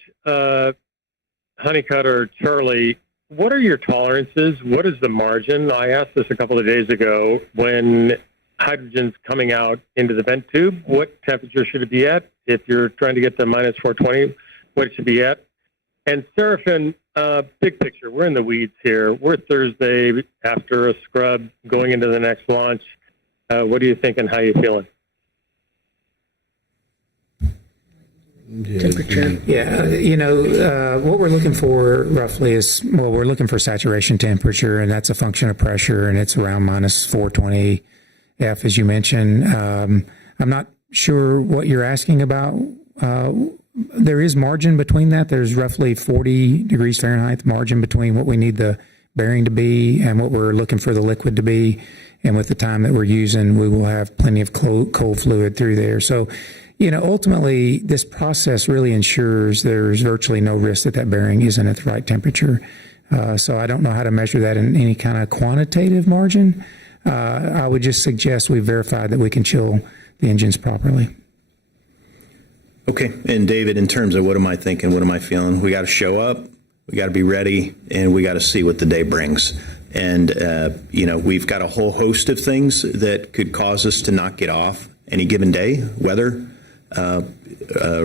Honeycutt or Charlie, what are your tolerances? What is the margin? I asked this a couple of days ago. When hydrogen's coming out into the vent tube, what temperature should it be at? If you're trying to get to minus 420, what it should be at? And Seraphin, big picture, we're in the weeds here. We're Thursday after a scrub going into the next launch. What do you think and how are you feeling? Temperature. Yeah, what we're looking for roughly is, we're looking for saturation temperature, and that's a function of pressure, and it's around minus 420 F, as you mentioned. I'm not sure what you're asking about. There is margin between that. There's roughly 40 degrees Fahrenheit margin between what we need the bearing to be and what we're looking for the liquid to be. And with the time that we're using, we will have plenty of cold fluid through there. So, ultimately, this process really ensures there's virtually no risk that bearing isn't at the right temperature. So I don't know how to measure that in any kind of quantitative margin. I would just suggest we verify that we can chill the engines properly. Okay, and David, in terms of what am I thinking, what am I feeling, we got to show up, we got to be ready, and we got to see what the day brings. And, we've got a whole host of things that could cause us to not get off any given day, weather,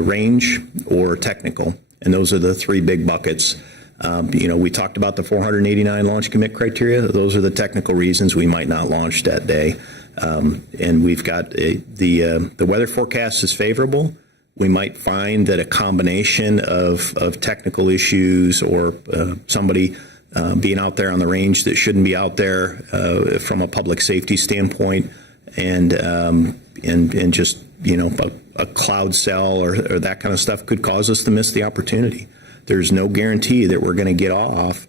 range, or technical. And those are the three big buckets. We talked about the 489 launch commit criteria. Those are the technical reasons we might not launch that day. And we've got the weather forecast is favorable. We might find that a combination of technical issues or somebody being out there on the range that shouldn't be out there from a public safety standpoint, and just a cloud cell or that kind of stuff could cause us to miss the opportunity. There's no guarantee that we're going to get off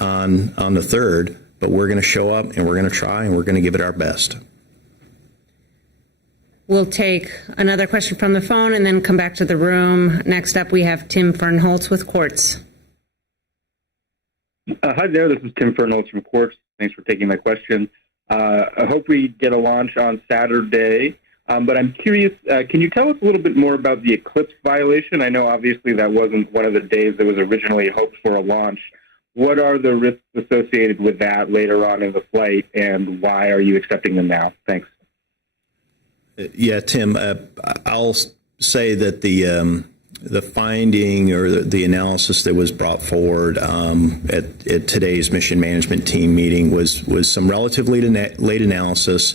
on the 3rd, but we're going to show up and we're going to try and we're going to give it our best. We'll take another question from the phone and then come back to the room. Next up, we have Tim Fernholz with Quartz. Hi there, this is Tim Fernholz from Quartz. Thanks for taking my question. I hope we get a launch on Saturday, but I'm curious, can you tell us a little bit more about the eclipse violation? I know obviously that wasn't one of the days that was originally hoped for a launch, What are the risks associated with that later on in the flight, and why are you accepting them now? Thanks. Yeah, Tim, I'll say that the finding or the analysis that was brought forward at today's mission management team meeting was some relatively late analysis.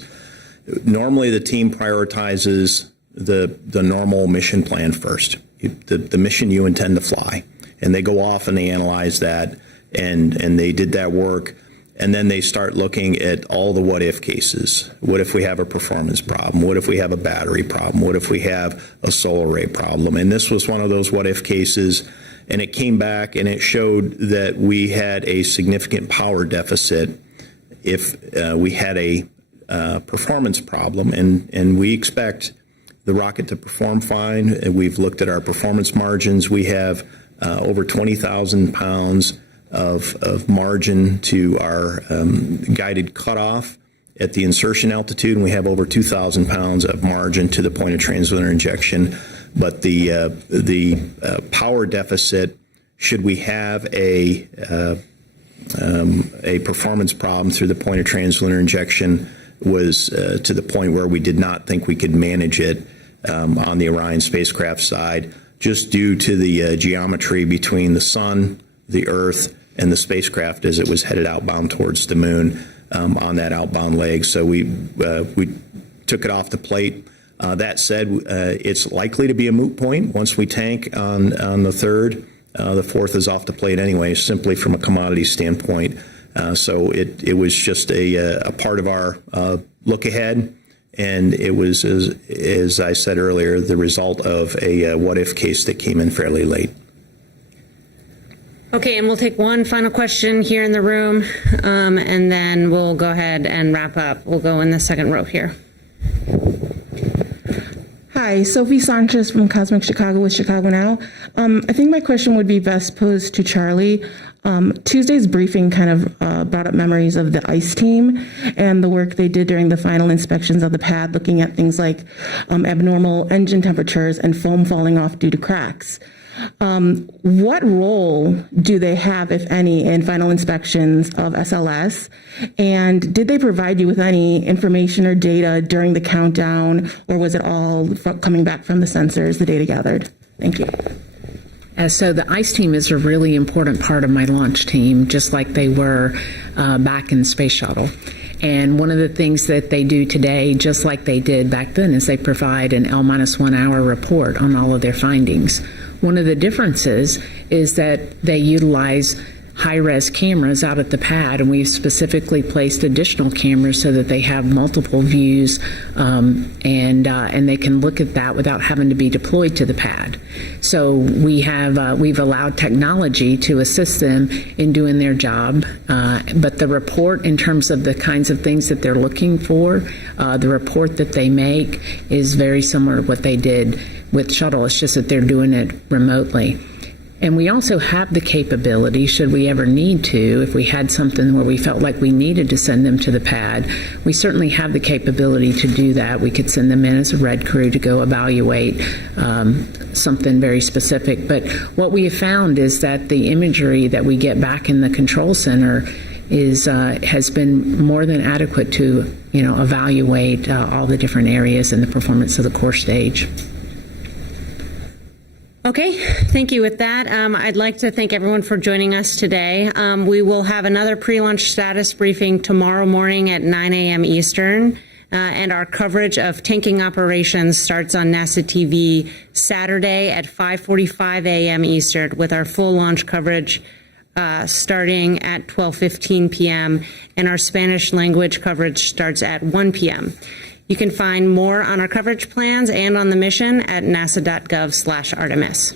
Normally, the team prioritizes the normal mission plan first, the mission you intend to fly, and they go off and they analyze that, and they did that work. And then they start looking at all the what if cases. What if we have a performance problem? What if we have a battery problem? What if we have a solar array problem? And this was one of those what if cases. And it came back and it showed that we had a significant power deficit if we had a performance problem. And we expect the rocket to perform fine. And we've looked at our performance margins. We have over 20,000 pounds of margin to our guided cutoff at the insertion altitude, and we have over 2,000 pounds of margin to the point of translunar injection. But the power deficit, should we have a performance problem through the point of translunar injection, was to the point where we did not think we could manage it on the Orion spacecraft side, just due to the geometry between the sun, the Earth, and the spacecraft as it was headed outbound towards the moon on that outbound leg. So we took it off the plate. That said, it's likely to be a moot point once we tank on the third. The fourth is off the plate anyway, simply from a commodity standpoint. So it was just a part of our look ahead, and it was, as I said earlier, the result of a what-if case that came in fairly late. Okay, and we'll take one final question here in the room, and then we'll go ahead and wrap up. We'll go in the second row here. Hi, Sophie Sanchez from Cosmic Chicago with Chicago Now. I think my question would be best posed to Charlie. Tuesday's briefing kind of brought up memories of the ICE team and the work they did during the final inspections of the pad, looking at things like abnormal engine temperatures and foam falling off due to cracks. What role do they have, if any, in final inspections of SLS? And did they provide you with any information or data during the countdown, or was it all coming back from the sensors, the data gathered? Thank you. So the ICE team is a really important part of my launch team, just like they were back in the space shuttle. And one of the things that they do today, just like they did back then, is they provide an L-1 hour report on all of their findings. One of the differences is that they utilize high-res cameras out at the pad, and we've specifically placed additional cameras so that they have multiple views, and they can look at that without having to be deployed to the pad. So we've allowed technology to assist them in doing their job, but the report, in terms of the kinds of things that they're looking for, the report that they make is very similar to what they did with shuttle. It's just that they're doing it remotely. And we also have the capability, should we ever need to, if we had something where we felt like we needed to send them to the pad, we certainly have the capability to do that. We could send them in as a red crew to go evaluate something very specific. But what we have found is that the imagery that we get back in the control center has been more than adequate to evaluate all the different areas and the performance of the core stage. Okay, thank you. With that, I'd like to thank everyone for joining us today. We will have another pre-launch status briefing tomorrow morning at 9 a.m. Eastern, and our coverage of tanking operations starts on NASA TV Saturday at 5:45 a.m. Eastern, with our full launch coverage starting at 12:15 p.m., and our Spanish language coverage starts at 1 p.m. You can find more on our coverage plans and on the mission at nasa.gov/Artemis.